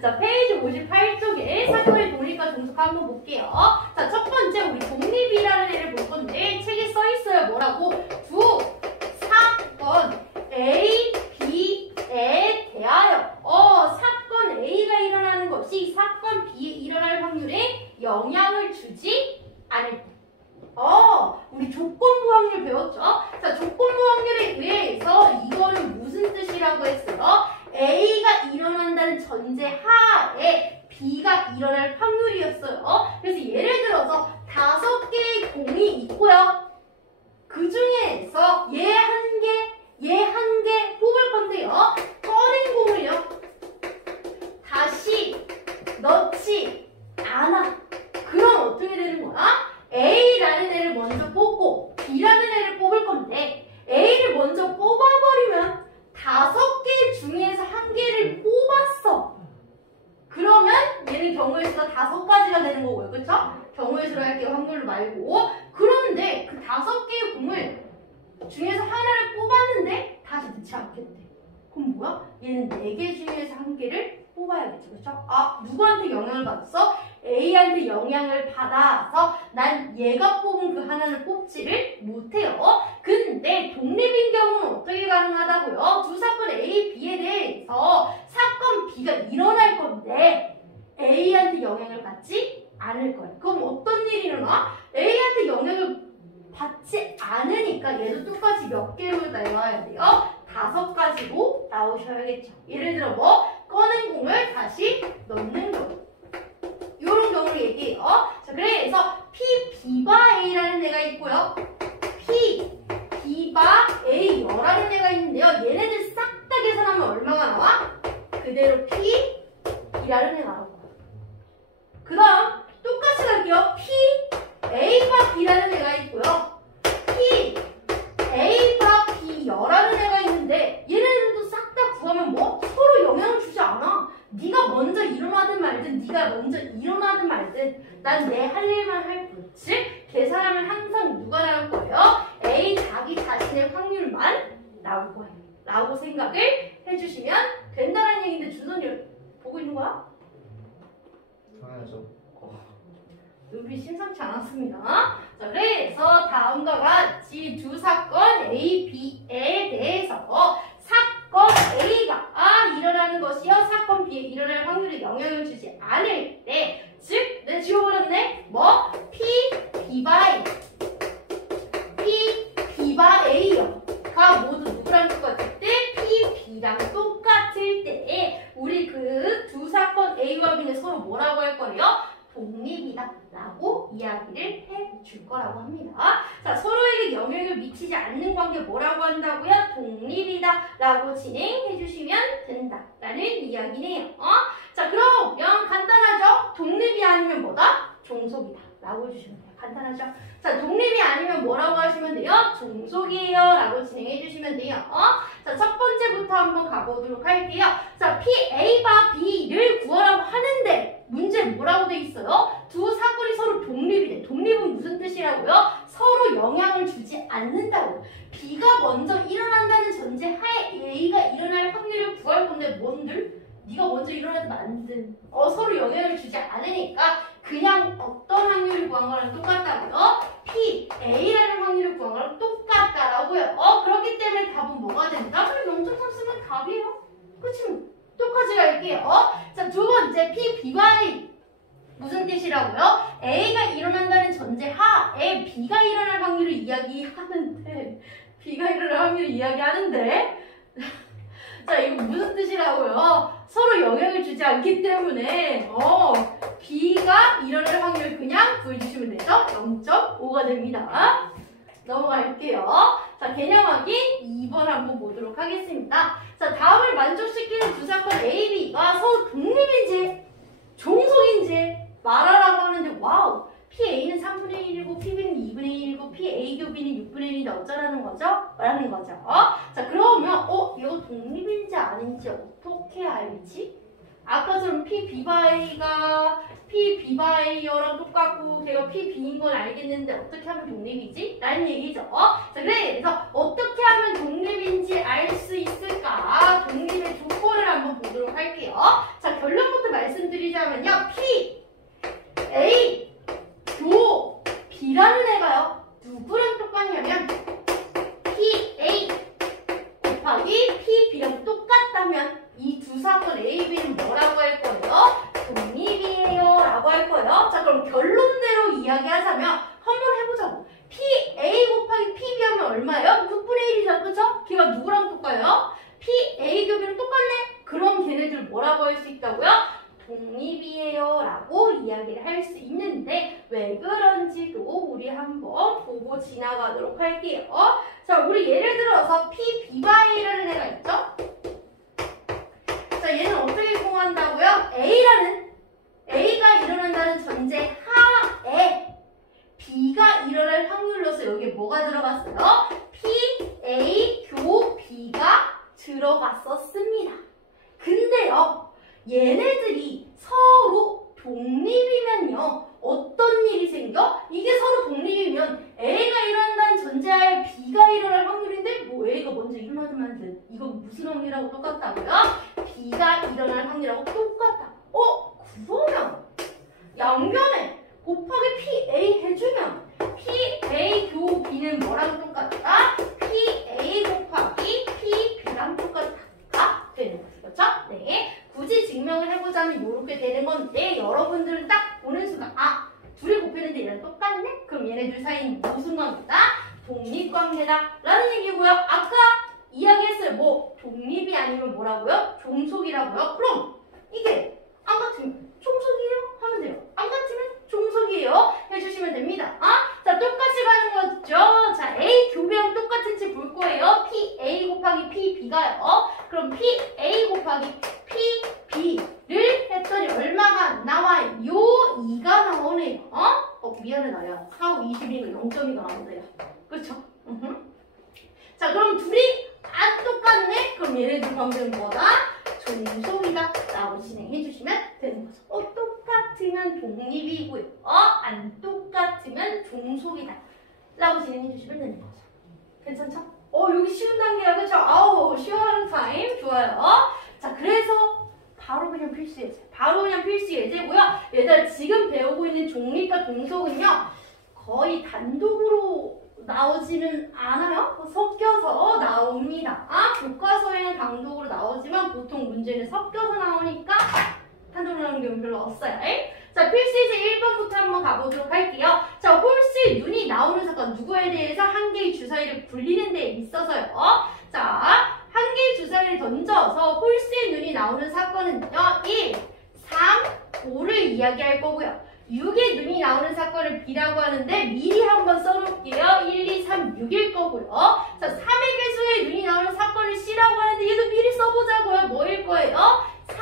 자, 페이지 58쪽에 사건의 독립과 종속 한번 볼게요. 자, 첫 번째 우리 독립이라는 애를 볼 건데 책에 써 있어요. 뭐라고? 두 사건 A, B에 대하여 사건 A가 일어나는 것이 사건 B에 일어날 확률에 영향을 주지 않을 때. 우리 조건부 확률 배웠죠? 자, 조건부 확률에 의해서 이거는 무슨 뜻이라고 했어요? A가 일어난다는 전제 하에 B가 일어날 확률이었어요. 그래서 예를 들어서 5개의 공이 있고요. 그 중에서 얘 한 개 뽑을 건데요. 꺼낸 공을요. 다시 넣지 않아. 그럼 어떻게 되는 거야? A라는 애를 먼저 뽑고 B라는 애를 뽑을 건데 A를 먼저 뽑아버리면 5개 중에서 1개를 뽑았어. 그러면 얘는 경우의 수가 5가지가 되는 거고요. 그쵸? 경우의 수로 할게요. 확률로 말고. 그런데 그 5개의 공을 중에서 하나를 뽑았는데 다시 넣지 않겠대. 그럼 뭐야? 얘는 4개 중에서 1개를 뽑아야겠죠. 그쵸? 누구한테 영향을 받았어? A한테 영향을 받아서 난 얘가 뽑은 그 하나를 뽑지를 못해요. 근데 독립인 경우는 어떻게 가능하다고요? 두 사건 A, B에 대해서 사건 B가 일어날 건데 A한테 영향을 받지 않을 거예요. 그럼 어떤 일이 일어나? A한테 영향을 받지 않으니까 얘도 똑같이 몇 개로 나와야 돼요? 5가지로 나오셔야겠죠. 예를 들어 꺼낸 공을 다시 넣는 경우. 이런 경우를 얘기해요. 자, 그래서 P, B바 A라는 애가 있고요. P, B바 A여라는 애가 있는데요. 얘네들 싹 다 계산하면 얼마가 나와? 그대로 P, B라는 애가 나올 거예요. 그 다음 똑같이 갈게요. P, A바 B라는 애가 있고요. P, A바 B여라는 애가 있는데 얘네들도 싹 다 구하면 서로 영향을 주지 않아. 네가 먼저 일어나든 말든 네가 먼저 일어나든 말든 난 내 할 일만 할 뿐. 즉 계산하면 항상 누가 나올 거예요? A 자기 자신의 확률만 나올 거예요. 라고 생각을 해주시면 된다는 얘기인데 준선이 보고 있는 거야? 당연하죠. 눈빛 심상치 않았습니다. 자, 그래서 다음과 같이 두 사건 A, B에 대해서 사건 A가 일어나는 것이요 사건 B에 일어날 확률에 영향을 주지 않을 때, 즉 내가 지워버렸네. P, B바 A, P, B바 A가 모두 누구랑 똑같을 때? P, B랑 똑같을 때 우리 그 두 사건 A와 B는 서로 뭐라고 할 거예요? 독립이다 라고 이야기를 해줄 거라고 합니다. 자, 서로에게 영향을 미치지 않는 관계 뭐라고 한다고요? 독립이다 라고 진행해 주시면 된다 라는 이야기네요. 자, 그러면 간단하죠? 독립이 아니면 뭐다? 종속이다 라고 해주시면 돼요. 간단하죠? 자, 독립이 아니면 뭐라고 하시면 돼요? 종속이에요 라고 진행해 주시면 돼요. 자, 첫 번째부터 한번 가보도록 할게요. 자, P, A바 B를 구하라고 하는데 문제 뭐라고 돼 있어요? 두 사건이 서로 독립이 돼. 독립은 무슨 뜻이라고요? 서로 영향을 주지 않는다고요. B가 먼저 일어난다는 전제 하에 A가 일어날 확률을 구할 건데 뭔들? 네가 먼저 일어나든 안든 서로 영향을 주지 않으니까 그냥 어떤 확률을 구한 거랑 똑같다고요? P, A라는 확률을 구한 거랑 똑같다라고요. 그렇기 때문에 답은 뭐가 된다? 그럼 0.3 쓰면 답이에요. 그치? 똑같이 갈게요. 자, 두 번째 P, B바 A 무슨 뜻이라고요? A가 일어난다는 전제 하에 B가 일어날 확률을 이야기하는데 B가 일어날 확률을 이야기하는데 자, 이거 무슨 뜻이라고요? 서로 영향을 주지 않기 때문에 B가 일어날 확률 그냥 구해주시면 되죠? 0.5가 됩니다. 넘어갈게요. 자, 개념 확인 2번 한번 보도록 하겠습니다. 자, 다음을 만족시키는 두 사건 A, B가 서로 독립인지 종속인지 말하라고 하는데 와우! PA는 3분의 1이고 PB는 2분의 1이고 PA 교비는 6분의 1인데 어쩌라는 거죠? 말하는 거죠. 자, 그러면 이거 독립인지 아닌지 어떻게 알지? 아까처럼 P, B바 A가 P, B바 A여랑 똑같고 걔가 P, B인 건 알겠는데 어떻게 하면 독립이지? 라는 얘기죠. 자, 그래서 어떻게 하면 독립인지 알 수 있을까? 독립의 조건을 한번 보도록 할게요. 자, 결론부터 말씀드리자면요. P, A, 교, B라는 애가요. 누구랑 똑같냐면 P, A 곱하기 P, B랑 똑같다면 이 두 사건 A, B는 뭐라고 할 거예요? 독립이에요 라고 할 거예요. 자, 그럼 결론대로 이야기하자면 한번 해보자고. P, A 곱하기 P, B 하면 얼마예요? 6분의 1이죠. 그쵸? 걔가 누구랑 똑같아요? P, A 곱이랑 똑같네? 그럼 걔네들 뭐라고 할 수 있다고요? 독립이에요 라고 이야기를 할 수 있는데 왜 그런지도 우리 한번 보고 지나가도록 할게요. 자, 우리 예를 들어서 P, B 바이라는 애가 있죠? 자, 얘는 어떻게 구한다고요? A가 일어난다는 전제 하에 B가 일어날 확률로서 여기에 뭐가 들어갔어요? P, A, 교, B가 들어갔었습니다. 근데요, 얘네들이 서로 독립이면요, 어떤 일이 생겨? 이게 서로 독립이면 A가 일어난다는 전제하에 B가 일어날 확률인데 뭐 A가 먼저 일어나면 이거 무슨 확률하고 똑같다고요? B가 일어날 확률하고 똑같다. 그러면 양변에 곱하기 PA 해주면 PA 교 B는 뭐랑 똑같다? PA 곱하기 PB랑 똑같다 되는 거죠. 그렇죠? 네. 굳이 증명을 해보자면 이렇게 되는 건데 여러분들은 딱 보는 순간 둘이 곱했는데 얘랑 똑같네? 그럼 얘네들 사이는 무슨 관계다? 독립관계다 라는 얘기고요. 아까 이야기했어요. 뭐 독립이 아니면 뭐라고요? 종속이라고요. 그럼 이게 안 같으면 종속이에요? 하면 돼요. 안 같으면 종속이에요. 해주시면 됩니다. 자, 똑같이 가는 거죠. 자, A 교배랑 똑같은지 볼 거예요. PA 곱하기 PB가요. 그럼 PA 곱하기 PB를 했더니 얼마가 나와요? 2가 나오네요. 미안해 나야. 4, 5, 20이니까 0.2가 나오네요. 그렇죠? 자, 그럼 둘이 안 똑같네? 그럼 얘네들 관계는 뭐다? 종속이다 라고 진행해 주시면 되는 거죠. 똑같으면 독립이고요. 안 똑같으면 종속이다 라고 진행해 주시면 되는 거죠. 괜찮죠? 여기 쉬운 단계야. 그쵸? 아우, 쉬워하는 타임. 좋아요. 자, 그래서 바로 그냥 필수 예제. 바로 그냥 필수 예제고요. 얘들아, 지금 배우고 있는 종립과 종속은요, 거의 단독으로 나오지는 않아요. 섞여서 나옵니다. 교과서에는 단독으로 나오지만 보통 문제는 섞여서 나오니까 단독으로 나오는 경우 별로 없어요. 자, 필수 예제 1번부터 한번 가보도록 할게요. 자, 홀수의 눈이 나오는 사건 누구에 대해서 한 개의 주사위를 굴리는 데 있어서요. 자, 한 개의 주사위를 던져서 홀수의 눈이 나오는 사건은요. 1, 3, 5를 이야기할 거고요. 6의 눈이 나오는 사건을 B라고 하는데 미리 한번 써놓을게요. 1, 2, 3, 6일 거고요. 자, 3의 개수의 눈이 나오는 사건을 C라고 하는데 얘도 미리 써보자고요. 뭐일 거예요? 3,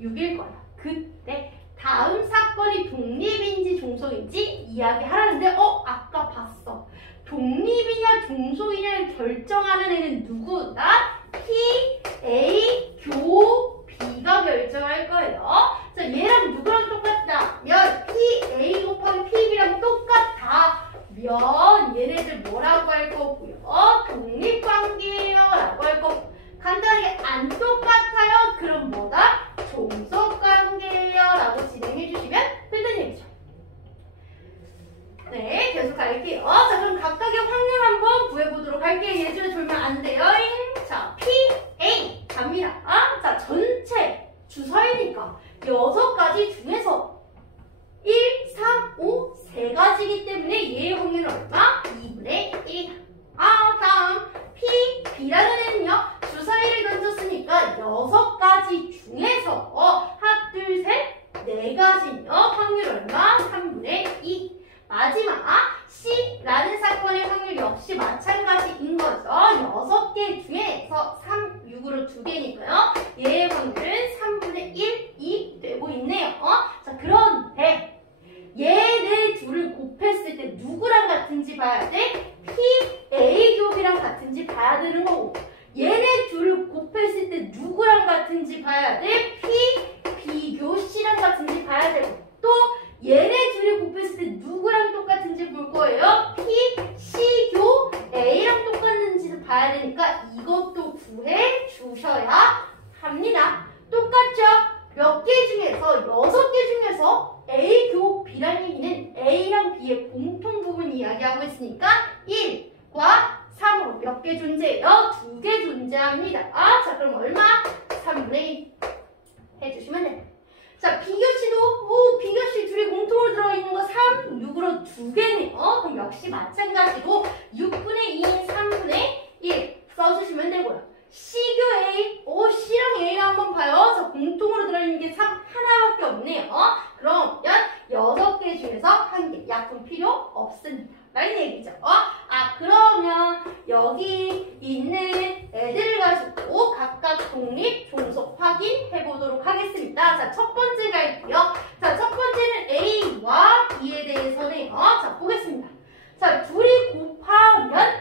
6일 거예요. 그때 다음 사건이 독립인지 종속인지 이야기하라는데 아까 봤어. 독립이냐 종속이냐를 결정하는 애는 누구다? P, A, 교, B가 결정할 거예요. 자, 얘랑 누구랑 똑같다면 P, A 곱하기 PB랑 똑같다면 얘네들 뭐라고 할 거고요? 독립관계예요 라고 할 거고, 간단하게 안 똑같아요? 그럼 뭐다? 종속관계예요 라고 진행해 주시면 되는 얘기죠. 네, 계속 갈게요. 자, 그럼 각각의 확률 한번 구해보도록 할게요. 예전에 졸면 안 돼요. 자, P, A 갑니다. 자, 전체 주사위니까 6가지 중에서 1, 3, 5, 3가지이기 때문에 얘의 확률은 얼마? 2분의 1이다. 다음 P, B라는 애는요. 주사위를 던졌으니까 6가지 중에서 하나, 둘, 셋, 4가지요. 확률 얼마? 3분의 2. 마지막 C라는 사건의 확률 역시 마찬가지인 거죠. 6개 중에서 3, 6으로 2개니까요. 얘의 확률은 3분의 1, 2 되고 있네요. 자, 그런데 얘네 둘을 곱했을 때 누구랑 같은지 봐야 돼? P, A 겹이랑 같은지 봐야 되는 거고, 얘네 둘을 곱했을 때 누구랑 같은지 봐야 돼? P, B 교 C랑 같은지 봐야 되고, 또 얘네 둘이 곱했을 때 누구랑 똑같은지 볼 거예요. P, C 교 A랑 똑같은지를 봐야 되니까 이것도 구해 주셔야 합니다. 똑같죠? 몇 개 중에서 자, 첫 번째가 있고요. 자, 첫 번째는 A와 B에 대해서네요. 자, 보겠습니다. 자, 둘이 곱하면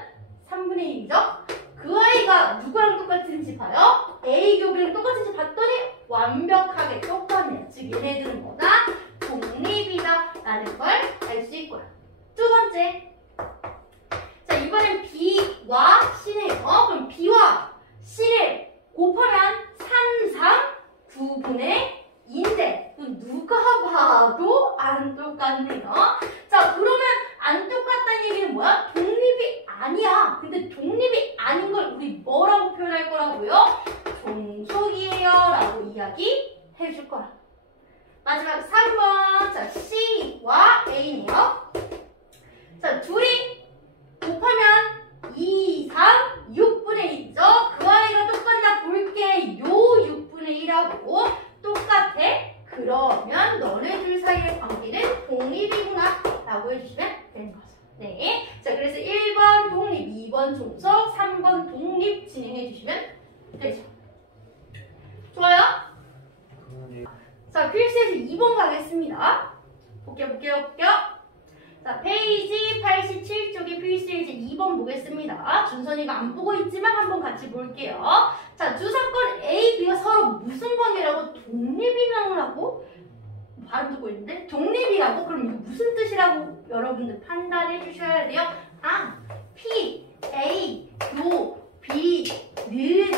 3분의 1이죠? 그 아이가 누구랑 똑같은지 봐요. A 곱이랑 똑같은지 봤더니 완벽하게 똑같네요. 즉, 얘네들은 뭐다? 독립이다 라는 걸 알 수 있고요. 두 번째. 자, 이번엔 B와 C네요. 그럼 B와 C를 곱하면 3, 3, 9분의 2인데 누가 봐도 안 똑같네요. 자, 그러면 안 똑같다는 얘기는 뭐야? 독립이 아니야. 근데 독립이 아닌 걸 우리 뭐라고 표현할 거라고요? 종속이에요 라고 이야기 해줄 거야. 마지막 3번. 자, C와 A네요. 자, 둘이 곱하면 2, 3, 6분의 1이죠? 그 아이가 똑같나 볼게요. 6분의 1하고 똑같아. 그러면 너네 둘 사이의 관계는 독립이구나 라고 해주시면 되는 거죠. 네. 자, 그래서 1번 독립, 2번 종속, 3번 독립 진행해 주시면 되죠. 좋아요? 자, 필수에서 2번 가겠습니다. 볼게요. 자, 페이지 87쪽의 필수에서 2번 보겠습니다. 준선이가 안 보고 있지만 한번 같이 볼게요. 자, 두 사건 A, B가 서로 무슨 관계라고? 독립이라고? 발음 듣고 있는데? 독립이라고? 그럼 이거 무슨 뜻이라고 여러분들 판단해 주셔야 돼요. 아, P, A, 요, B는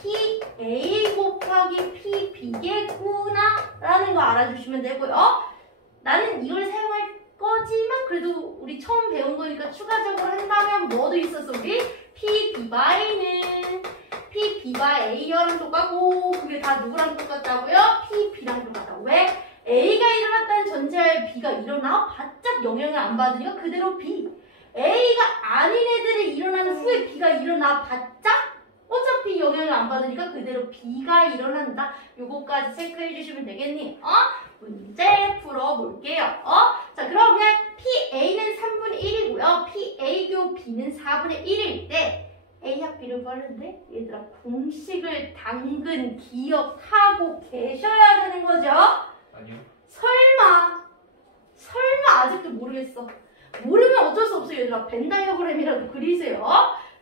P, A 곱하기 P, B겠구나 라는 거 알아주시면 되고요. 나는 이걸 사용할 거지만 그래도 우리 처음 배운 거니까 추가적으로 한다면 뭐도 있었어? 우리 P, B바 A는 P, B바 A랑 똑같고 그게 다 누구랑 똑같다고요? P, B랑 똑같다고. 왜? A가 일어났다는 전제하에 B가 일어나 바짝 영향을 안 받으니까 그대로 B. A가 아닌 애들이 일어나는 후에 B가 일어나 바짝 어차피 영향을 안 받으니까 그대로 B가 일어난다. 요거까지 체크해 주시면 되겠니? 문제 풀어볼게요. 자, 그러면 PA는 3분의 1이고요. PA B는 4분의 1일 때 A학 B를 빠른데 얘들아 공식을 당근 기억하고 계셔야 되는 거죠? 아니요. 설마 아직도 모르겠어. 모르면 어쩔 수 없어요. 얘들아 벤 다이어그램이라도 그리세요.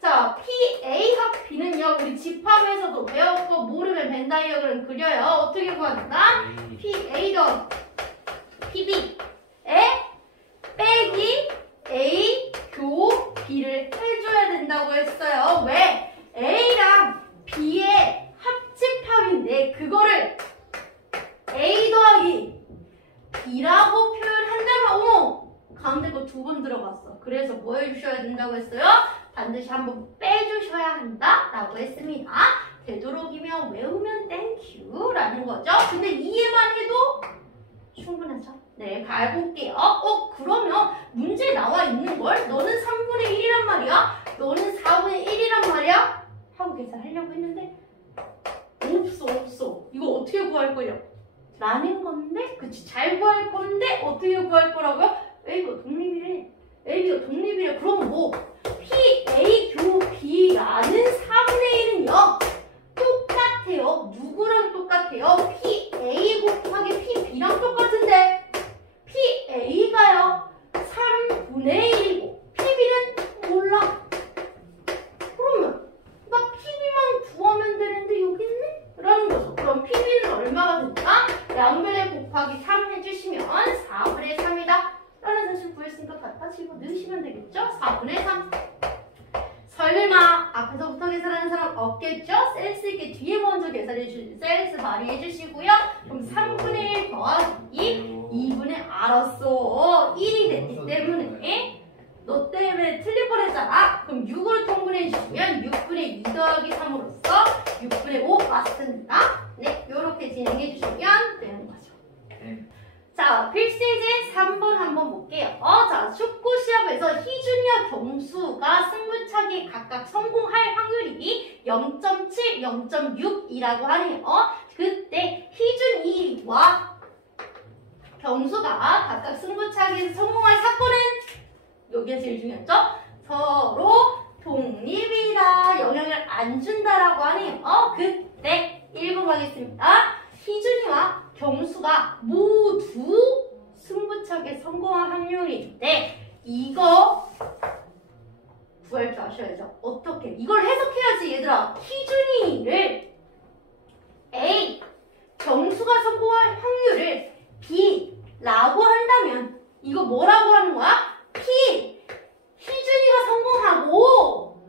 자, PA학 B는요. 우리 집합에서도 배웠고 모르면 벤 다이어그램 그려요. 어떻게 구한다? PA 더 PB에 빼기 A 교 B를 해줘야 된다고 했어요. 왜? A랑 B의 합집합인데 그거를 A 더하기 B라고 표현한다면 어머! 가운데 거 2번 들어갔어. 그래서 뭐 해주셔야 된다고 했어요? 반드시 한번 빼주셔야 한다 라고 했습니다. 되도록이면 외우면 땡큐 라는 거죠. 근데 이해만 해도 충분하죠. 네, 가볼게요. 그러면 문제에 나와 있는 걸 너는 3분의 1이란 말이야? 너는 4분의 1이란 말이야? 하고 계산하려고 했는데 없어. 이거 어떻게 구할 거예요? 라는 건데 그치 잘 구할 건데 어떻게 구할 거라고요? A가 독립이래. A가 독립이래. 그럼 뭐 P, A, 교, B라는 4분의 1은요 똑같아요. 누구랑 똑같아요? P, A 곱하기 P, B랑 똑같은데 P, A가요 3분의 1이고 P, B는 몰라. 그러면 나 P, B만 구하면 되는데 여기 있네? 라는 거죠. 그럼 P, B는 얼마가 된다? 양변에 곱하기 3 해주시면 4분의 3이다. 라는 사실 구했으니까 갖다 집어 넣으시면 되겠죠? 4분의 3. 설마 앞에서부터 계산하는 사람 없겠죠? 센스 있게 뒤에 먼저 계산해 주시고 센스 발휘해 주시고요. 그럼 3분의 1 더하기 2분의 알았어. 1이 됐기 때문에 너 때문에 틀릴 뻔했잖아. 그럼 6으로 통분해 주시면 6분의 2 더하기 3으로써 6분의 5 맞습니다. 네, 요렇게 진행해 주시면 되는 거죠. 자, 필수제 3번 한번 볼게요. 자, 축구 시합에서 희준이와 경수가 승부차기에 각각 성공할 확률이 0.7, 0.6이라고 하네요. 그때 희준이와 경수가 각각 승부차기에서 성공할 사건은 여기가 제일 중요하죠? 서로 독립이다, 영향을 안 준다라고 하네요. 그때 1번 가겠습니다. 희준이와 경수가 모두 승부차기에 성공할 확률인데 이거 구할 줄 아셔야죠. 어떻게? 이걸 해석해야지 얘들아. 희준이를 A 경수가 성공할 확률을 B라고 한다면 이거 뭐라고 하는 거야? P 희준이가 성공하고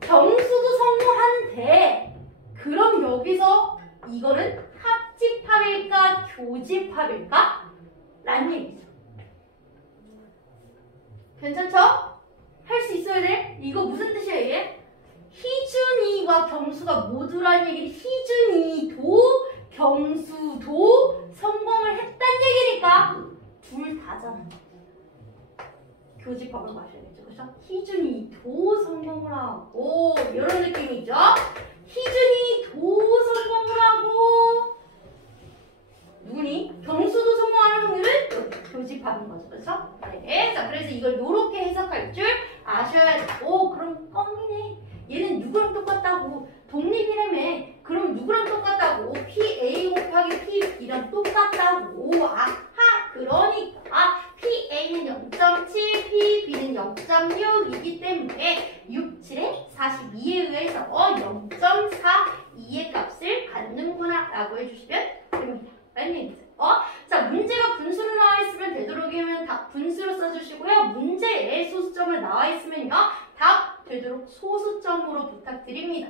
경수도 성공한데 그럼 여기서 이거는 합집합일까 교집합일까? 라는 얘기죠. 괜찮죠? 할 수 있어야 돼? 이거 무슨 뜻이야 이게? 희준이와 경수가 모두라는 얘기는 희준이도 경수도 성공을 했다는 얘기니까 둘 다잖아. 교집합을 마셔야겠죠. 그렇죠? 희준이도 성공을 하고 이런 느낌이죠. 희준이도 성공을 하고 누구니? 경수도 성공하는 확률은 교집합인 거죠. 그렇죠? 네. 자, 그래서 이걸 이렇게 해석할 줄 아셔야 돼. 오, 그럼 껌이네. 얘는 누구랑 똑같다고? 독립이라며. 그럼 누구랑 똑같다고? PA 곱하기 PB랑 똑같다고. 아하, 그러니까 PA는 0.7, PB는 0.6이기 때문에 6, 7에 42에 의해서 0.42의 값을 갖는구나 라고 해주시면 됩니다. 자, 문제가 분수로 나와 있으면 되도록이면 답 분수로 써주시고요. 문제에 소수점을 나와 있으면요. 답 되도록 소수점으로 부탁드립니다.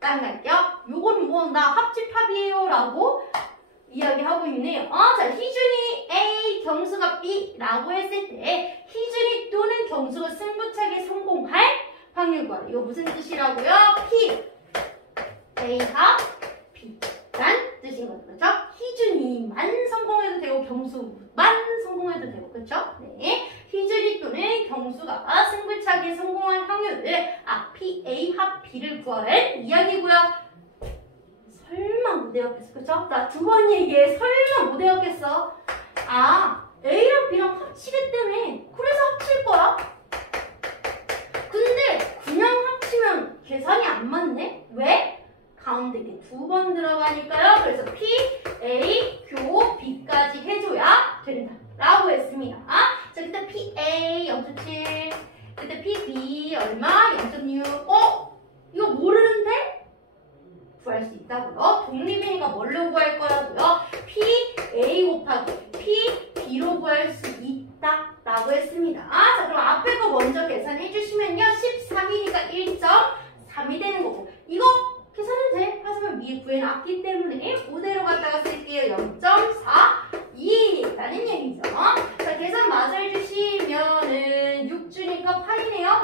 다음 갈게요. 요건 뭐, 나 합집합이에요. 라고 이야기하고 있네요. 자, 희준이 A, 경수가 B 라고 했을 때 희준이 또는 경수가 승부차기에 성공할 확률과 이거 무슨 뜻이라고요? P, A가 B 란 뜻인 거죠. 그렇죠? 희준이만 성공해도 되고 경수만 성공해도 되고 그렇죠? 네. 희준이 또는 경수가 승부차기에 성공할 확률을 PA 합 B를 구하는 이야기고요. 설마 못 외웠겠어. 그쵸? 나 두 번 얘기해. 설마 못 외웠겠어. A랑 B랑 합치겠다며. 그래서 합칠 거야. 근데 그냥 합치면 계산이 안 맞네? 왜? 가운데 이렇게 두 번 들어가니까요. 그래서 P, A, 교, B까지 해줘야 된다. 라고 했습니다. 자, 그때 PA 0.7, 그때 PB 얼마? 0.6. 이거 모르는데? 구할 수 있다고요. 독립이니까 뭘로 구할 거라고요? PA 곱하기 PB로 구할 수 있다. 라고 했습니다. 자, 그럼 앞에 거 먼저 계산해 주시면요. 13이니까 1.3이 되는 거고. 이거 계산은 돼. 하지만 위에 구해놨기 때문에 그대로 갖다가 쓸게요. 0.42 라는 얘기죠. 자, 계산 마저 해주시면은 6주니까 8이네요.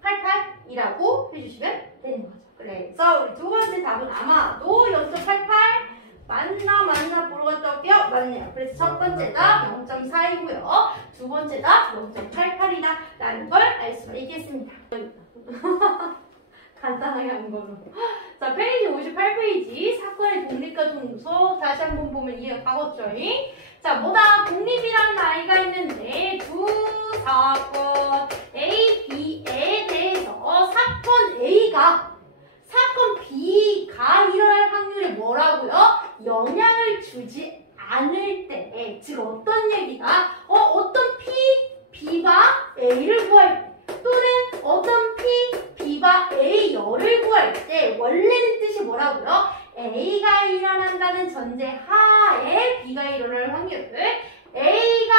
0.88이라고 해주시면 되는 거죠. 그래서 우리 두 번째 답은 아마도 0.88 맞나 보러 갔다 올게요. 맞네요. 그래서 첫 번째 답 0.4이고요. 두 번째 답 0.88이다 라는 걸 알 수가 있겠습니다. 간단하게 한 거로. 자, 페이지 58페이지 사건의 독립과 동소 다시 한번 보면 이해가 가겠죠? 자, 뭐다? 독립이라는 아이가 있는데 두 사건 A, B에 대해서 사건 A가 사건 B가 일어날 확률이 뭐라고요? 영향을 주지 않을 때, 즉 어떤 얘기가 어떤 P, B가 A를 구할 때 또는 어떤 P, B가 A 열을 구할 때 원래는 뜻이 뭐라고요? A가 일어난다는 전제 하에 B가 일어날 확률을 A가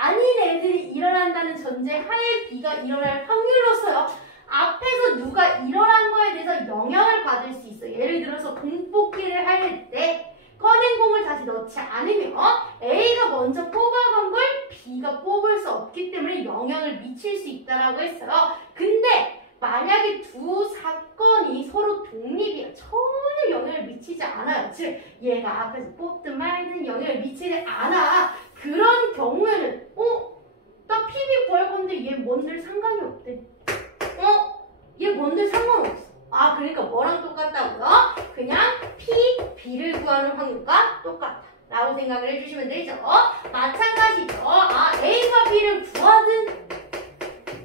아닌 애들이 일어난다는 전제 하에 B가 일어날 확률로 써요. 앞에서 누가 일어난 거에 대해서 영향을 받을 수 있어. 예를 들어서 공뽑기를 할 때 꺼낸 공을 다시 넣지 않으면 A가 먼저 뽑아간 걸 B가 뽑을 수 없기 때문에 영향을 미칠 수 있다라고 했어요. 근데 만약에 두 사건이 서로 독립이야. 전혀 영향을 미치지 않아요. 즉 얘가 앞에서 뽑든 말든 영향을 미치지 않아. 그런 경우에는 나 PB 구할 건데 얘 뭔들 상관이 없대. 얘 뭔들 상관없어. 그러니까 뭐랑 똑같다고요? 그냥 P, B를 구하는 확률과 똑같다 라고 생각을 해주시면 되죠. 마찬가지죠. A가 B를 구하든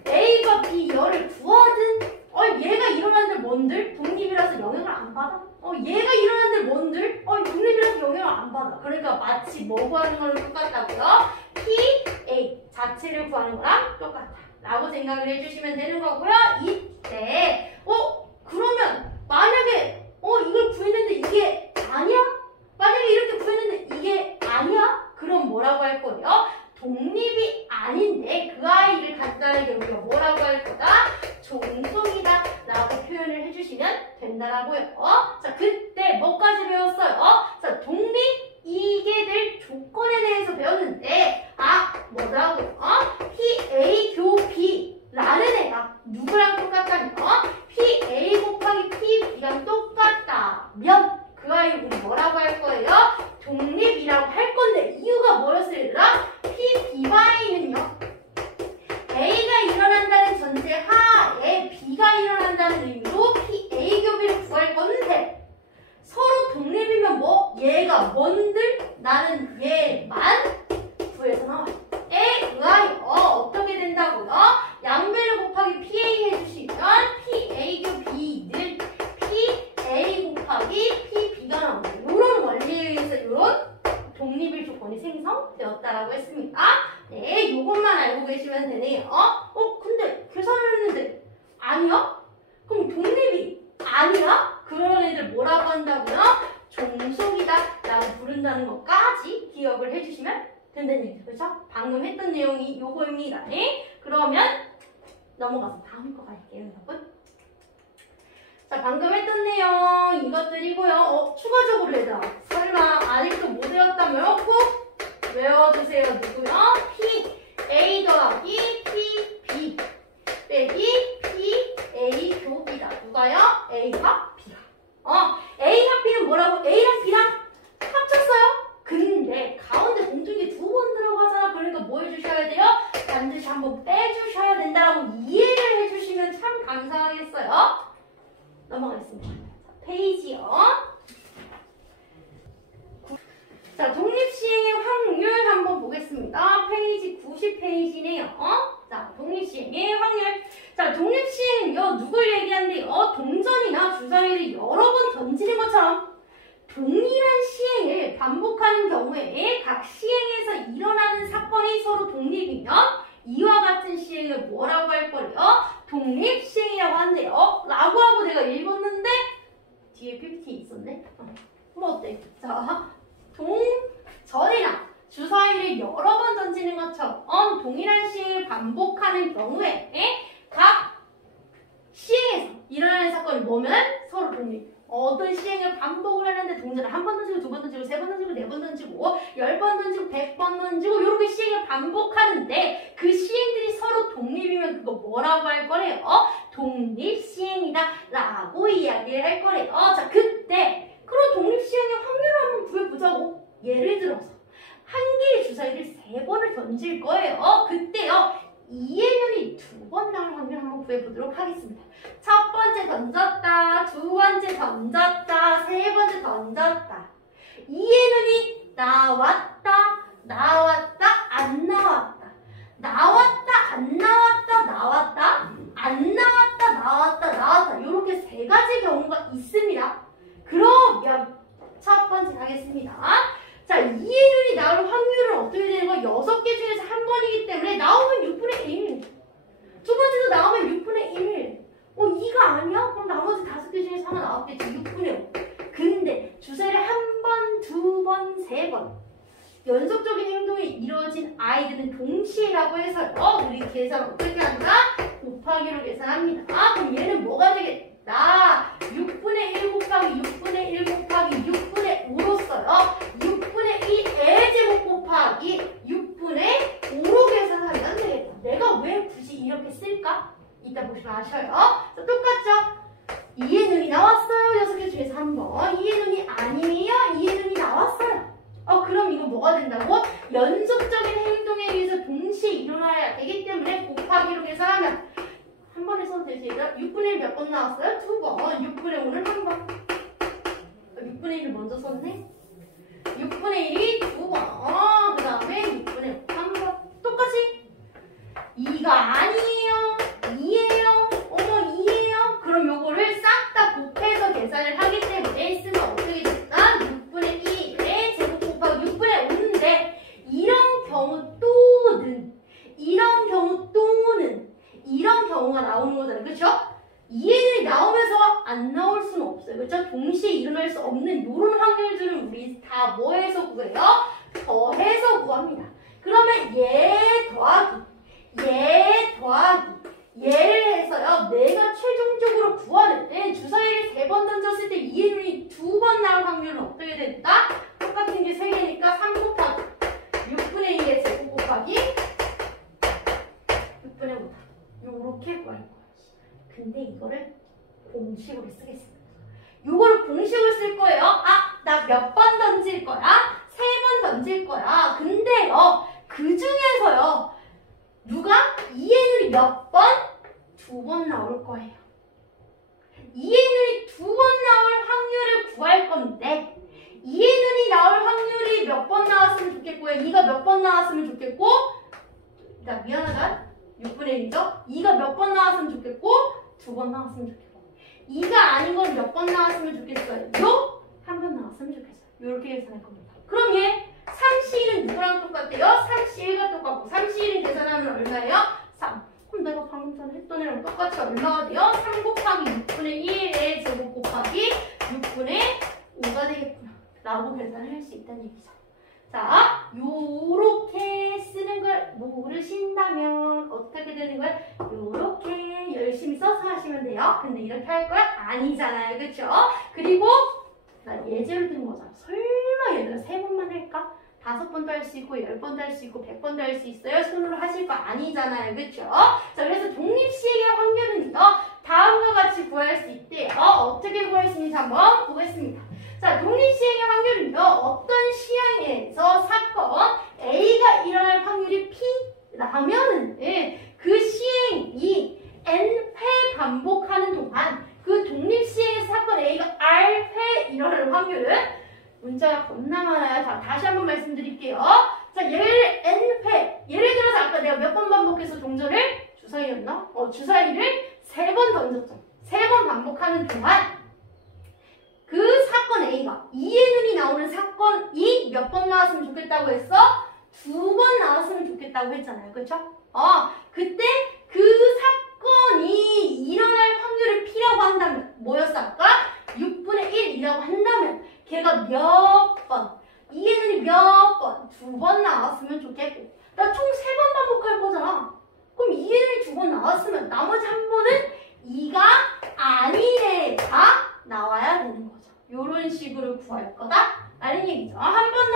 A가 B 열을 구하든 얘가 일어나는데 뭔들? 독립이라서 영향을 안 받아? 얘가 일어나는데 뭔들? 독립이라서 영향을 안 받아. 그러니까 마치 뭐 구하는 거랑 똑같다고요? PA 자체를 구하는 거랑 똑같다 라고 생각을 해주시면 되는 거고요. 이때 그러면 만약에 이걸 구했는데 이게 아니야? 만약에 이렇게 구했는데 이게 아니야? 그럼 뭐라고 할 거예요? 독립이 아닌데 그 아이를 간단하게 우리가 뭐라고 할 거다? 종속이다 라고 표현을 해주시면 된다라고요. 자, 그때 뭐까지 배웠어요? 자, 독립이게 될 조건에 대해서 배웠는데 뭐라고요? PA 교 B라는 애가 누구랑 똑같다면 PA 곱하기 PB랑 똑같다면 그 아이 우리 뭐라고 할 거예요? 독립이라고 할 건데 이유가 뭐였어요, 얘들아? PBy는요 A가 일어난다는 전제 하에 B가 일어난다는 의미로 PA 교비를 구할 건데 서로 독립이면 뭐? 얘가 뭔들? 나는 얘만 구해서 나와요. 의아요. 어떻게 된다고요? 양배를 곱하기 PA 해주시면 PA 교 B는 PA 곱하기 PB가 나옵니다. 이런 원리에 의해서 이런 독립일 조건이 생성되었다라고 했습니다. 네, 이것만 알고 계시면 되네요. 근데 계산을 했는데 아니야? 그럼 독립이 아니야? 그런 애들 뭐라고 한다고요? 종속이다 라고 부른다는 것까지 기억을 해주시면 된다는 얘기죠. 그렇죠? 방금 했던 내용이 요거입니다. 네? 그러면 넘어가서 다음 거 갈게요, 여러분. 자, 방금 했던 내용 이것들이고요. 추가적으로 얘들아, 설마 아직도 못 외웠다면 꼭 외워주세요. 누구요? PA 더하기 PB 빼기 PA 교비다. 누가요? A와 B가. A와 B는 뭐라고? A랑 B랑 합쳤어요. 근데 가운데 공중이 두 번 들어가잖아. 그러니까 뭐 해주셔야 돼요? 반드시 한번 빼주셔야 된다라고 이해를 해주시면 참 감사하겠어요. 넘어가겠습니다. 페이지요. 자, 독립시행의 확률 한번 보겠습니다. 페이지 90페이지네요. 자, 독립시행의 확률. 자, 독립시행은요, 누굴 얘기하는데요? 동전이나 주사위를 여러 번 던지는 것처럼 동일한 시행을 반복하는 경우에 각 시행에서 일어나는 사건이 서로 독립이면 이와 같은 시행을 뭐라고 할 거예요? 독립시행이라고 한대요. 라고 하고 내가 읽었는데 뒤에 PPT 있었네? 뭐 어때? 자, 동전이나 주사위를 여러 번 던지는 것처럼 동일한 시행을 반복하는 경우에 각 시행에서 일어나는 사건이 뭐면 서로 독립. 어떤 시행을 반복을 하는데 동전을 한 번 던지고 두 번 던지고 세 번 던지고 네 번 던지고 10번 던지고 100번 던지고 이렇게 시행을 반복하는데 그 시행들이 서로 독립이면 그거 뭐라고 할 거래요? 독립시행이다 라고 이야기를 할 거래요. 자, 그때 그럼 독립시행의 확률을 한번 구해보자고. 예를 들어서 한 개의 주사위를 3번을 던질 거예요. 그때요 2N이 2번 나올 확률 한번 구해보도록 하겠습니다. 첫 번째 던졌다, 두 번째 던졌다, 세 번째 던졌다. 2N이 나왔다, 나왔다, 안 나왔다. 나왔다, 안 나왔다, 나왔다, 안 나왔다, 나왔다, 나왔다. 이렇게 세 가지 경우가 있습니다. 그러면 첫 번째 가겠습니다. 자, 2N이 나올 확률은 어떻게 되는 거야? 6개 중에서 한 번이기 때문에 나오면 6분의 1. 두 번째도 나오면 6분의 1. 2가 아니야? 그럼 나머지 5개 중에서 하나 나왔겠지. 6분의 5. 근데 주사위를 한 번, 두 번, 세 번 연속적인 행동이 이루어진 아이들은 동시에라고 해서요. 우리 계산 어떻게 한다? 곱하기로 계산합니다. 그럼 얘는 뭐가 되겠다? 6분의 1 곱하기 6분의 1 곱하기 6분의 5로 써요. 6분의 1의 제곱 곱하기 6분의 5로 계산하면 되겠다. 내가 왜 굳이 이렇게 쓸까? 이따 보시면 아셔요. 자, 똑같죠? 2의 눈이 나왔어요. 6개 중에서 한 번. 2의 눈이 아니에요. 2의 눈이 나왔어요. 그럼 이거 뭐가 된다고? 연속적인 행동에 의해서 동시에 일어나야 되기 때문에 곱하기로 계산하면 한 번에 써도 되지. 6분의 1 몇 번 나왔어요? 2번. 6분의 5는 한 번. 6분의 1을 먼저 썼네? 6분의 1이 2번. 그 다음에 6분의 5 한 번. 똑같이 2가 아니에요. 2예요. 2예요. 그럼 요거를 싹 다 곱해서 계산을 하기 때문에 쓰면 어떻게 됐다? 6분의 1의 제곱 다 뭐해서 구해요? 더해서 구합니다. 그러면 얘 더하기 얘를 해서요. 내가 최종적으로 구하는 때 주사위를 3번 던졌을 때 이해율이 2번 나올 확률은 어떻게 된다? 똑같은 게 3개니까 3 곱하기 6분의 2의 제곱 곱하기 6분의 5다. 요렇게 구할 거야. 근데 이거를 공식으로 쓰겠습니다. 요거를 공식으로 쓸 거예요. 아, 나 몇 번 던질 거야? 3번 던질 거야. 근데요, 그 중에서요, 누가 이해율이 몇 번? 2번 나올 거예요. 이해율이 2번 나올 확률을 구할 건데, 이해율이 나올 확률이 몇 번 나왔으면 좋겠고요. 2가 몇 번 나왔으면 좋겠고, 나 미안하다. 6분의 1이죠? 2가 몇 번 나왔으면 좋겠고, 2번 나왔으면 좋겠고. 2가 아닌 건 몇 번 나왔으면 좋겠어요? 요? 1번 나왔으면 좋겠어요. 요렇게 계산할 겁니다. 그럼 얘 3C1은 누구랑 똑같대요? 3C1과 똑같고 3C1은 계산하면 얼마예요? 3. 그럼 내가 방금 전에 했던 애랑 똑같이 얼마가 돼요? 3 곱하기 6분의 1의 제곱 곱하기 6분의 5가 되겠구나 라고 계산을 할 수 있다는 얘기죠. 자, 요렇게 쓰는 걸 모르신다면 어떻게 되는 거예요? 요렇게 열심히 써서 하시면 돼요. 근데 이렇게 할 거야? 아니잖아요. 그쵸? 그리고 나 예제를 든 거잖아. 설마 얘들아 3번만 할까? 5번도 할 수 있고 10번도 할 수 있고 100번도 할 수 있어요? 손으로 하실 거 아니잖아요. 그쵸? 자, 그래서 독립시행의 확률은요. 다음과 같이 구할 수 있대요. 어떻게 구할 수 있는지 한번 보겠습니다. 자, 독립시행의 확률은요. 어떤 시행에서 사건 A가 일어날 확률이 P라면은 그 시행이 N회 반복하는 동안 그 독립시행의 사건 A가 R회 일어날 확률은 문자가 겁나 많아요. 자, 다시 한번 말씀드릴게요. 자, 얘를 N회 예를 들어서 아까 내가 몇 번 반복해서 동전을 주사위였나? 주사위를 3번 던졌죠. 3번 반복하는 동안 그 사건 A가 이해눈이 나오는 사건이 몇 번 나왔으면 좋겠다고 했어? 2번 나왔으면 좋겠다고 했잖아요. 그쵸? 그때 그 사건이 일어날 확률을 P라고 한다면 뭐였어 아까? 6분의 1이라고 한다면 걔가 몇 번, 이해눈이 몇 번, 2번 나왔으면 좋겠고 나 총 3번 반복할 거잖아. 그럼 이해눈이 2번 나왔으면 나머지 한 번은 2가 아니래가 나와야 되는 거죠. 요런 식으로 구할 거다 라는 얘기죠. 한 번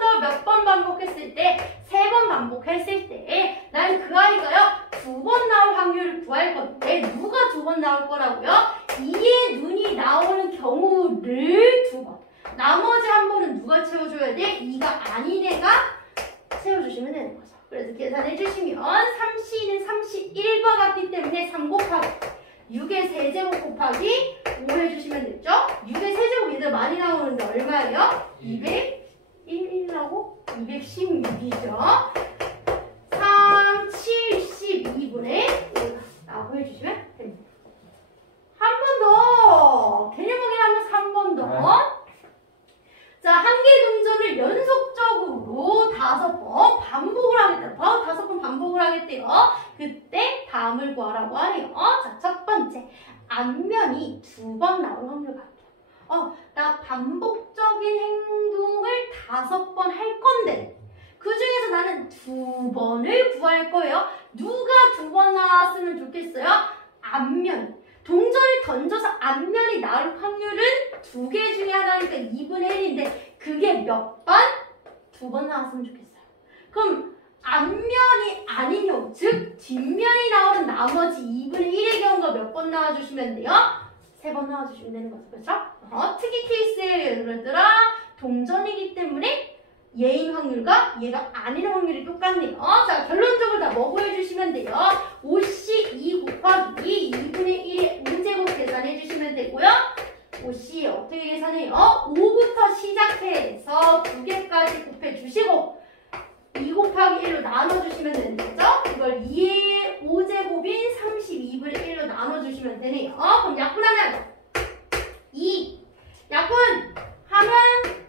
더 몇 번 반복했을 때 3번 반복했을 때 난 그 아이가요 2번 나올 확률을 구할 건데 누가 2번 나올 거라고요? 2의 눈이 나오는 경우를 2번 나머지 한 번은 누가 채워줘야 돼? 2가 아닌 애가 채워주시면 되는 거죠. 그래서 계산해 주시면 3C는 31과 같기 때문에 3 곱하기 6의 세제곱 곱하기 5 해주시면 됐죠? 6의 세제곱 얘들 많이 나오는데 얼마예요? 201이라고? 216이죠? 372분의 5라고 해주시면 됩니다. 한 번 더! 개념 확인하면서 한 번 더. 자, 한 개 동전을 연속적으로 5번 반복을 하겠대요. 5번 반복을 하겠대요. 그때 다음을 구하라고 하네요. 자, 첫 번째. 앞면이 2번 나올 확률 같아요. 나 반복적인 행동을 5번 할 건데 그 중에서 나는 2번을 구할 거예요. 누가 2번 나왔으면 좋겠어요? 앞면. 동전을 던져서 앞면이 나올 확률은 2개 중에 하나니까 2분의 1인데 그게 몇 번? 2번 나왔으면 좋겠어요. 그럼 앞면이 아닌 경우, 즉 뒷면이 나오는 나머지 2분의 1의 경우가 몇 번 나와주시면 돼요? 3번 나와주시면 되는 거죠. 그렇죠? 특이 케이스예요. 얘들아 동전이기 때문에 얘인 확률과 얘가 아닌 확률이 똑같네요. 자, 결론적으로 다 뭐 구해주시면 돼요? 5C 2 곱하기 2분의 1의 우제곱 계산해주시면 되고요. 5C 어떻게 계산해요? 5부터 시작해서 2개까지 곱해주시고 2 곱하기 1로 나눠주시면 되는 거죠? 이걸 2의 5제곱인 32분의 1로 나눠주시면 되네요. 그럼 약분하면 2 약분하면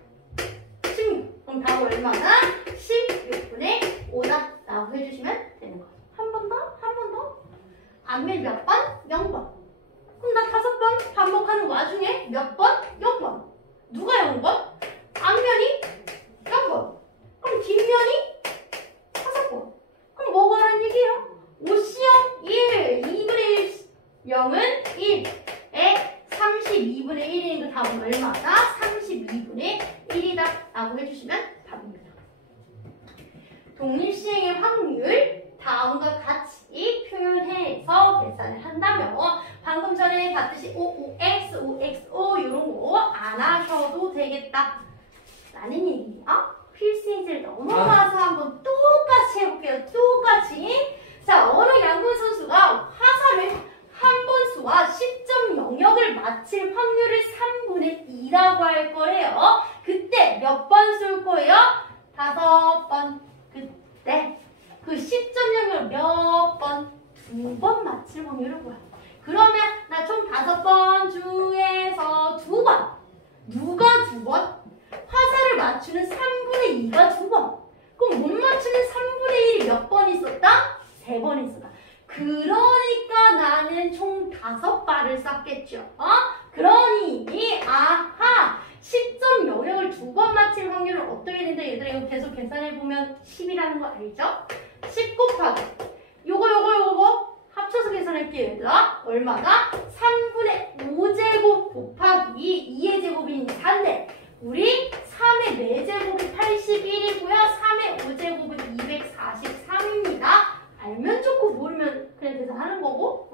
16 그럼 답은 얼마나? 16분의 5다 라고 해주시면 되는 거죠. 한 번 더 앞면 몇 번? 0번. 그럼 나 5번 반복하는 와중에 몇 번? 0번. 누가 0번? 앞면이 동일시행의 확률 다음과 같이 표현해서 계산을 한다면 방금 전에 봤듯이 OOX, OXO 이런 거 안 하셔도 되겠다 라는 얘기예요. 필수인지를 넘어가서 한번 똑같이 해볼게요. 똑같이. 자, 어느 양분 선수가 화살을 한 번 쏘아 10점 영역을 맞힐 확률을 3분의 2라고 할 거래요. 그때 몇 번 쏠 거예요? 5번. 그때 그 10점 영역을 몇 번? 2번 맞힐 확률은 뭐야? 그러면 나 총 5번 중에서 2번. 누가 2번? 화살을 맞추는 3분의 2가 2번. 그럼 못 맞추는 3분의 1이 몇 번 있었다? 3번 있었다. 그러니까 나는 총 5발을 쐈겠죠. 그러니 아하 10점 영역을 2번 맞힐 확률은 어떻게 된다? 얘들아 이거 계속 계산해보면 10이라는 거 알죠? 10 곱하기 요거 합쳐서 계산할게요 얘들아. 얼마나? 3분의 5제곱 곱하기 2의 제곱이 4인데 우리 3의 4제곱이 81이고요. 3의 5제곱은 243입니다. 알면 좋고 모르면 그냥 계산하는 거고.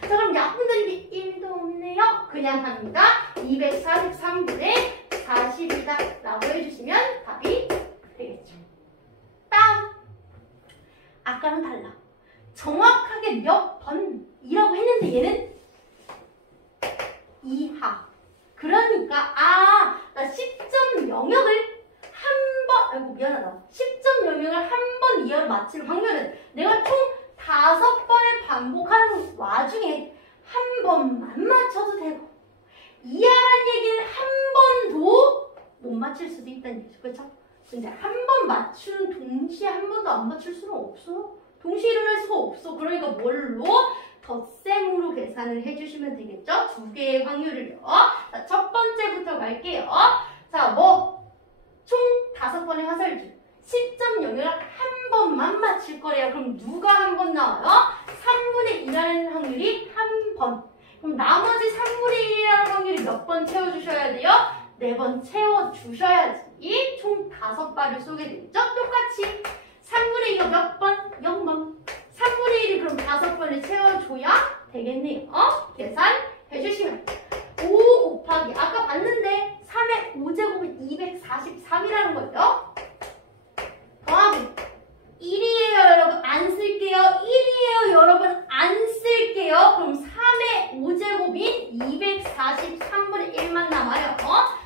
자 그럼 약분 드립이 1도 없네요. 그냥 합니다. 243분의 40이다 라고 해주시면 답이 되겠죠. 다음. 아까는 달라. 정확하게 몇 번이라고 했는데 얘는 이하. 그러니까 나 10점 영역을 아이고 미안하다. 10점 영역을 한 번 이하로 맞힐 확률은 내가 총 5번을 반복하는 와중에 한 번만 맞춰도 되고 이하란 얘기는 한 번도 못 맞힐 수도 있다는 얘기죠. 그렇죠? 근데 한 번 맞추는 동시에 한 번도 안 맞출 수는 없어요. 동시에 일어날 수가 없어. 그러니까 뭘로? 덧셈으로 계산을 해주시면 되겠죠? 두 개의 확률을요. 자, 첫 번째부터 갈게요. 자, 총 5번의 화살주. 10점 영역을 한 번만 맞힐 거래요. 그럼 누가 한 번 나와요? 3분의 2라는 확률이 한 번. 그럼 나머지 3분의 1이라는 확률이 몇 번 채워주셔야 돼요? 4번 채워주셔야지. 총 5발을 쏘게 되겠죠? 똑같이 3분의 2가 몇 번? 0번. 3분의 1이 그럼 5번을 채워줘야 되겠네요. 계산해주시면 5 곱하기 아까 봤는데 3의 5제곱은 243이라는 거죠. 더하기 1이에요 여러분. 안 쓸게요. 1이에요 여러분. 안 쓸게요. 그럼 3의 5제곱인 243분의 1만 남아요.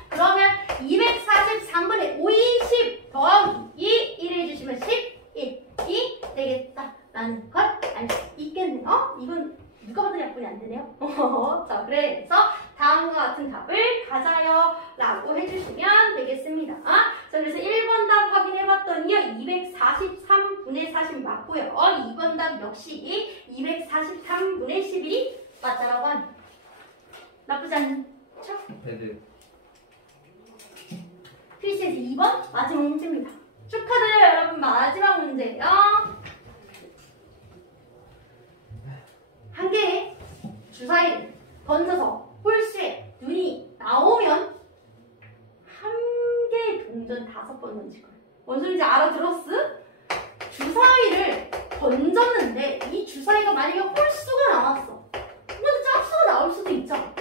그러면 243분의 5인 10 더하기 1 해주시면 11이 되겠다 라는 걸 알 수 있겠네요. 이건 누가 봐도 약분이 안 되네요. 자, 그래서 다음과 같은 답을 가자요 라고 해주시면 되겠습니다. 자, 그래서 1번 답 확인해봤더니요. 243분의 40 맞고요. 2번 답 역시 243분의 11이 맞다라고 합니다. 나쁘지 않죠? 헤드. 필시에서 2번 마지막 문제입니다. 축하드려요 여러분. 마지막 문제예요. 한 개의 주사위를 던져서 홀수에 눈이 나오면 한 개의 동전 5번 던질 거예요. 뭔 소리인지 알아들었어? 주사위를 던졌는데 이 주사위가 만약에 홀수가 나왔어. 근데 짝수가 나올 수도 있잖아.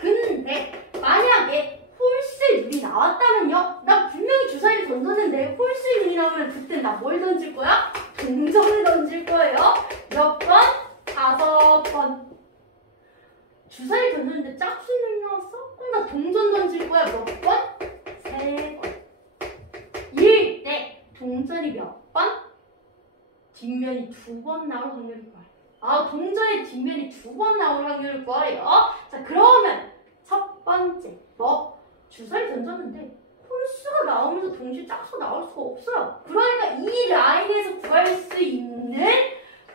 근데 만약에 홀수의 눈이 나왔다면요. 나 분명히 주사위를 던졌는데 홀수의 눈이 나오면 그때 나 뭘 던질 거야? 동전을 던질 거예요. 몇 번? 5번. 주사위 던졌는데 짝수 눈이 나왔어? 그럼 나 동전 던질 거야. 몇 번? 3번. 이럴 때 동전이 몇 번? 뒷면이 2번 나올 확률일 거예요. 동전의 뒷면이 2번 나올 확률일 거예요. 자, 그러면 첫 번째 주사위 던졌는데 홀수가 나오면서 동시에 짝수가 나올 수가 없어요. 그러니까 이 라인에서 구할 수 있는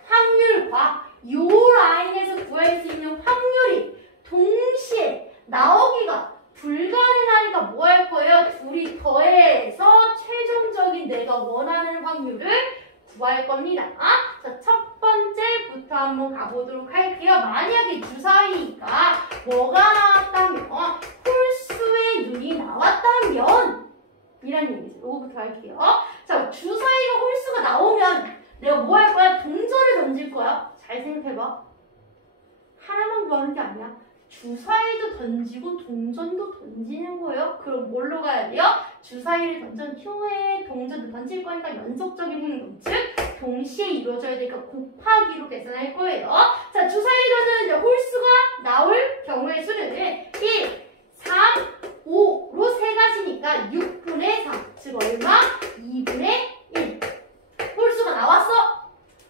확률과 이 라인에서 구할 수 있는 확률이 동시에 나오기가 불가능하니까 뭐 할 거예요? 둘이 더해서 최종적인 내가 원하는 확률을 구할 겁니다. 자, 첫 번째부터 한번 가보도록 할게요. 만약에 주사위가 뭐가 나왔다면 홀수의 눈이 나왔다면 이란 얘기죠. 이거부터 할게요. 자, 거야. 주 사이가 홀수가 나오면 내가 뭐 할 거야? 동전을 던질 거야. 잘 생각해봐. 하나만 구하는 게 아니야. 주사위도 던지고 동전도 던지는 거예요. 그럼 뭘로 가야 돼요? 주사위를 던전 후에 동전도 던질 거니까 연속적인 행동, 즉 동시에 이루어져야 되니까 곱하기로 계산할 거예요. 자, 주사위 던지는 홀수가 나올 경우의 수는 1, 3, 5로 세 가지니까 6분의 3, 즉 얼마? 2분의 1. 홀수가 나왔어.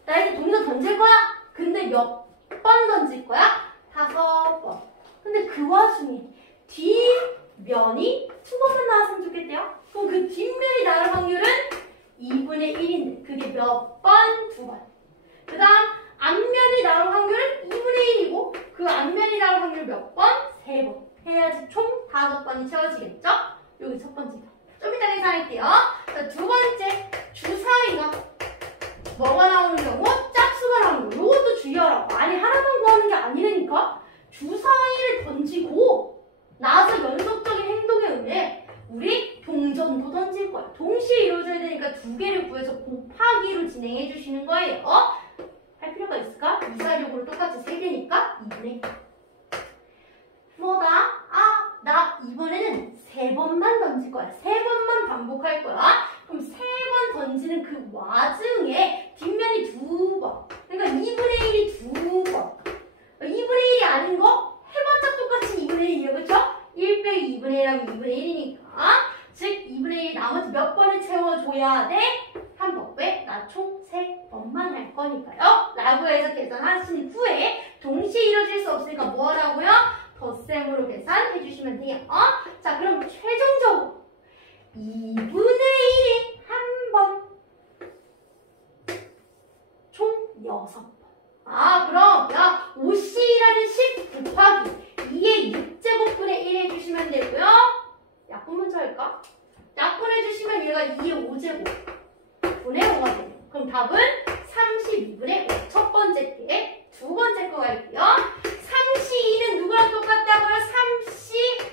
나 이제 동전 던질 거야. 근데 몇 번 던질 거야? 5번. 근데 그 와중에 뒷면이 2번만 나왔으면 좋겠대요. 그럼 그 뒷면이 나올 확률은 2분의 1인데 그게 몇 번? 2번. 그 다음 앞면이 나올 확률은 2분의 1이고 그 앞면이 나올 확률 몇 번? 3번. 해야지 총 5번이 채워지겠죠? 여기 첫 번째다. 좀 이따 계산할게요. 자, 두 번째 주사위가 뭐가 나오는 경우? 짝수가 나오는 거. 이것도 주의하라고. 아니 하나만 구하는 게 아니라니까. 주사위를 던지고 나서 연속적인 행동에 의해 우리 동전도 던질 거야. 동시에 이루어져야 되니까 두 개를 구해서 곱하기로 진행해 주시는 거예요. 할 필요가 있을까? 246으로 똑같이 3개니까 2분의 1. 뭐다? 아, 나 이번에는 3번만 던질 거야. 3번만 반복할 거야. 그럼 3번 던지는 그 와중에 뒷면이 2번. 그러니까 2분의 1이 2번. 2분의 1이 아닌 거 해봤자 똑같이 2분의 1이에요. 그쵸? 1 빼기 2분의 1하면 2분의 1이니까. 즉 2분의 1 나머지 몇 번을 채워줘야 돼? 한 번. 왜? 나 총 3번만 할 거니까요. 라고 해서 계산하신 후에 동시에 이루어질 수 없으니까 뭐 하라고요? 덧셈으로 계산해 주시면 돼요. 자, 그럼 최종적으로 2분의 1이 한 번, 총 6번. 아, 그럼 야 5C라는 10 곱하기 2의 6제곱분의 1 해주시면 되고요. 약분 먼저 할까? 약분 해주시면 얘가 2의 5제곱 분의 5가 돼요. 그럼 답은 32분의 5. 첫 번째 게, 두 번째 거 갈게요. 3C2는 누구랑 똑같다고요?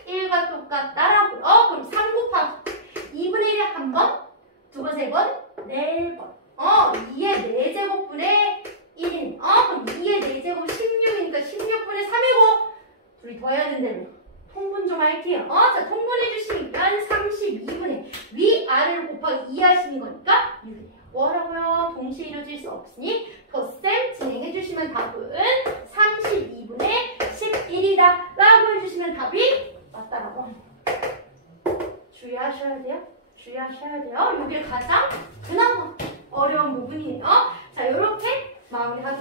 3C1과 똑같다라고요. 그럼 3 곱하기 2분의 1에 한 번, 두 번, 세 번, 4번. 2의 4제곱분의 1인. 그럼 2의 4제곱 16이니까 16분의 3이고 둘이 더해야 된다며. 통분 좀 할게요. 자, 통분해 주시면 32분의 위아래를 곱하기 2 하시는 거니까 6이에요. 뭐라고요? 동시에 이루어질 수 없으니 덧셈 진행해 주시면 답은 32분의 11이다 라고 해주시면 답이 맞다라고 합니다. 주의하셔야 돼요. 주의하셔야 돼요. 이게 가장 그나마 어려운 부분이에요. 자, 이렇게 마무리하겠습니다.